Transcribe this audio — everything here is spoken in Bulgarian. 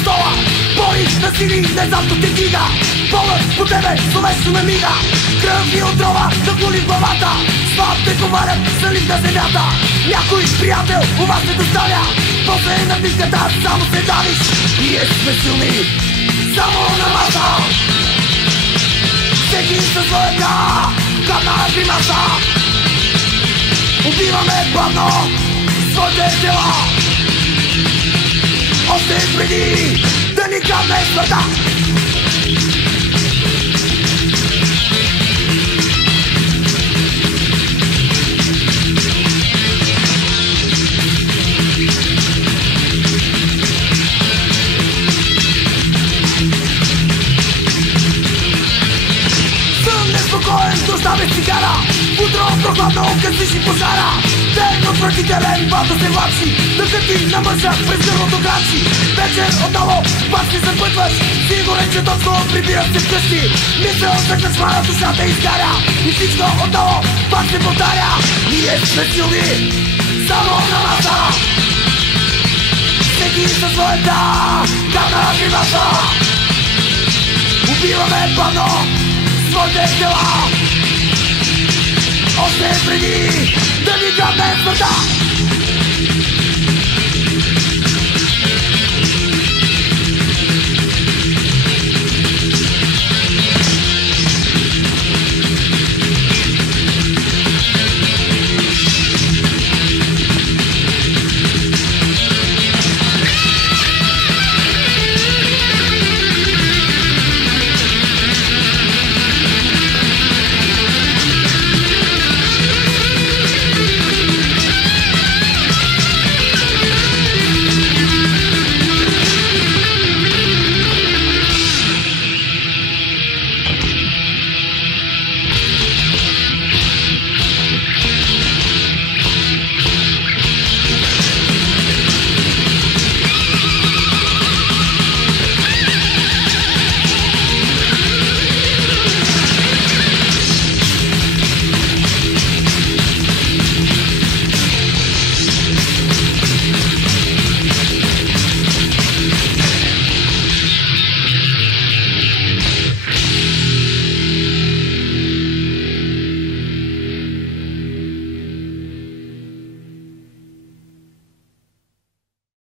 стола. Бой на сили, внезапно те дига. Болът по тебе, словесно намига. Кръв и отрова да боли в главата. Слаб те коварят, залив на земята. Някой приятел у вас не доставя. После на бивката само се давиш. Ние сме силни, само на маса. Всеки със своята гадна гримаса. Убиваме бавно своите тела. Още преди да ни грабне смъртта. Нощта без цигара, утро прохладно късиш пожара. Ден отвратителен, бата се влачи, дъхът ти на мъжа през гърлото грачи. Вечер отново пак се запътваш, сигурен, че точно прибират се вкъщи. Мисъл за кашмара, душата изгаря и всичко отново пак се повтаря. Ние сме силни, само на маса. Всеки със своята гадна гримаса. Убиваме бавно своите тела. Още преди да ни грабне смъртта.